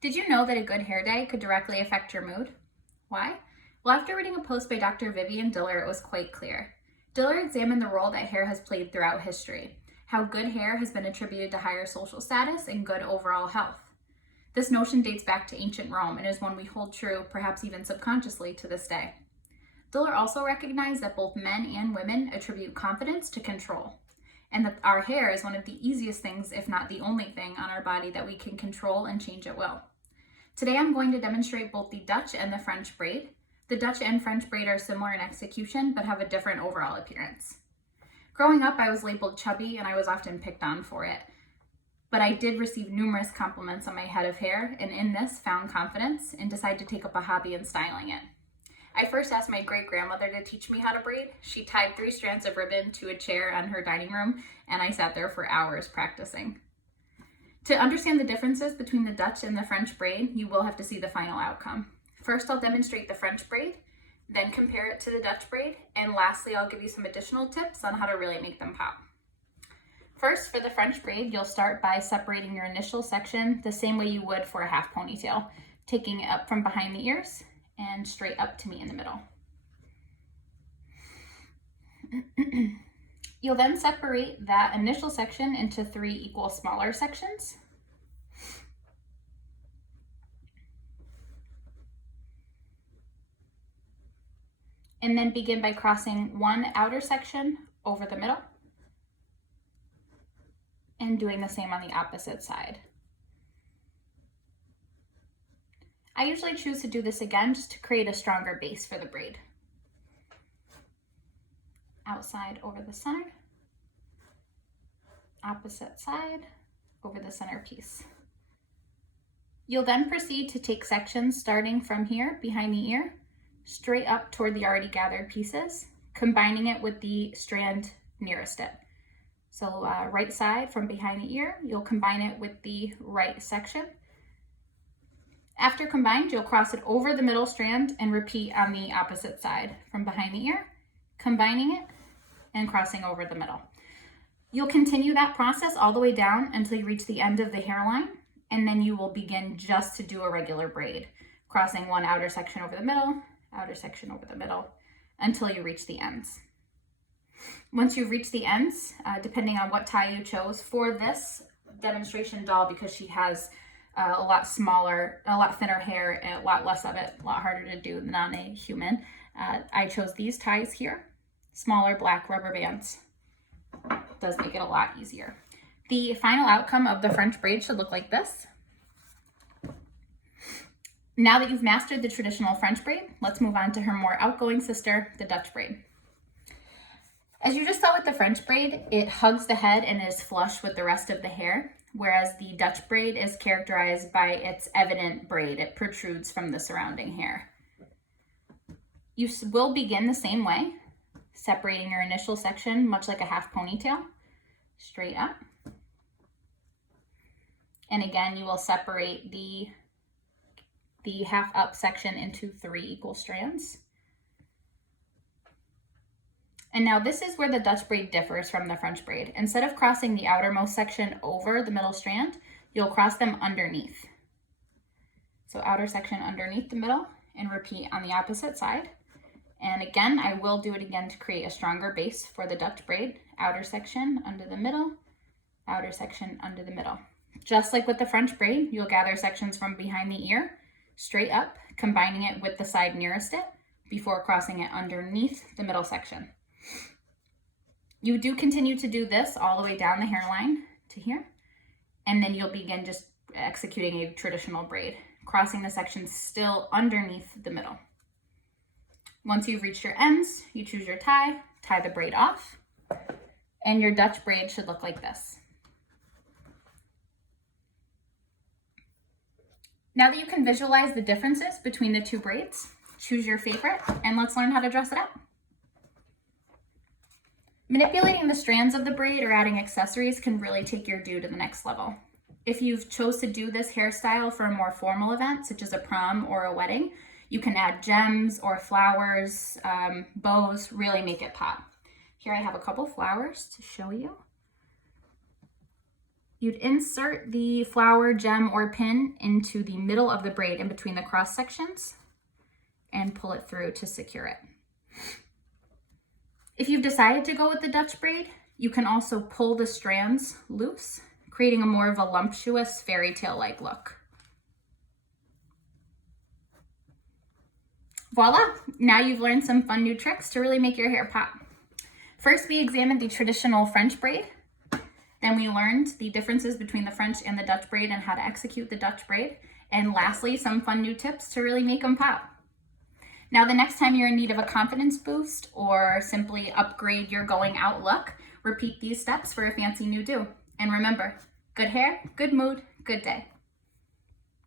Did you know that a good hair dye could directly affect your mood? Why? Well, after reading a post by Dr. Vivian Diller, it was quite clear. Diller examined the role that hair has played throughout history, how good hair has been attributed to higher social status and good overall health. This notion dates back to ancient Rome and is one we hold true, perhaps even subconsciously, to this day. Diller also recognized that both men and women attribute confidence to control, and that our hair is one of the easiest things, if not the only thing, on our body that we can control and change at will. Today I'm going to demonstrate both the Dutch and the French braid. The Dutch and French braid are similar in execution, but have a different overall appearance. Growing up, I was labeled chubby and I was often picked on for it. But I did receive numerous compliments on my head of hair, and in this found confidence and decided to take up a hobby in styling it. I first asked my great-grandmother to teach me how to braid. She tied 3 strands of ribbon to a chair on her dining room, and I sat there for hours practicing. To understand the differences between the Dutch and the French braid, you will have to see the final outcome. First, I'll demonstrate the French braid, then compare it to the Dutch braid, and lastly, I'll give you some additional tips on how to really make them pop. First, for the French braid, you'll start by separating your initial section the same way you would for a half ponytail, taking it up from behind the ears and straight up to meet in the middle. You'll then separate that initial section into 3 equal smaller sections. And then begin by crossing one outer section over the middle and doing the same on the opposite side. I usually choose to do this again just to create a stronger base for the braid. Outside over the center, opposite side over the center piece. You'll then proceed to take sections starting from here behind the ear, straight up toward the already gathered pieces, combining it with the strand nearest it. So right side from behind the ear, you'll combine it with the right section. After combined, you'll cross it over the middle strand and repeat on the opposite side from behind the ear, combining it and crossing over the middle. You'll continue that process all the way down until you reach the end of the hairline, and then you will begin just to do a regular braid, crossing one outer section over the middle, outer section over the middle, until you reach the ends. Once you reach the ends, depending on what tie you chose for this demonstration doll, because she has a lot smaller, a lot thinner hair, and a lot less of it, a lot harder to do than on a human, I chose these ties here, smaller black rubber bands. Does make it a lot easier. The final outcome of the French braid should look like this. Now that you've mastered the traditional French braid, let's move on to her more outgoing sister, the Dutch braid. As you just saw with the French braid, it hugs the head and is flush with the rest of the hair, whereas the Dutch braid is characterized by its evident braid. It protrudes from the surrounding hair. You will begin the same way, separating your initial section, much like a half ponytail, straight up. And again, you will separate the half up section into 3 equal strands. And now this is where the Dutch braid differs from the French braid. Instead of crossing the outermost section over the middle strand, you'll cross them underneath. So outer section underneath the middle, and repeat on the opposite side. And again, I will do it again to create a stronger base for the Dutch braid. Outer section under the middle, outer section under the middle. Just like with the French braid, you'll gather sections from behind the ear, straight up, combining it with the side nearest it before crossing it underneath the middle section. You do continue to do this all the way down the hairline to here, and then you'll begin just executing a traditional braid, crossing the section still underneath the middle. Once you've reached your ends, you choose your tie the braid off, and your Dutch braid should look like this. Now that you can visualize the differences between the 2 braids, choose your favorite, and let's learn how to dress it up. Manipulating the strands of the braid or adding accessories can really take your do to the next level. If you've chose to do this hairstyle for a more formal event, such as a prom or a wedding, you can add gems or flowers, bows, really make it pop. Here I have a couple flowers to show you. You'd insert the flower, gem, or pin into the middle of the braid in between the cross sections and pull it through to secure it. If you've decided to go with the Dutch braid, you can also pull the strands loose, creating a more voluptuous fairy tale-like look. Voila! Now you've learned some fun new tricks to really make your hair pop. First, we examined the traditional French braid. Then we learned the differences between the French and the Dutch braid and how to execute the Dutch braid. And lastly, some fun new tips to really make them pop. Now, the next time you're in need of a confidence boost or simply upgrade your going out look, repeat these steps for a fancy new do. And remember, good hair, good mood, good day.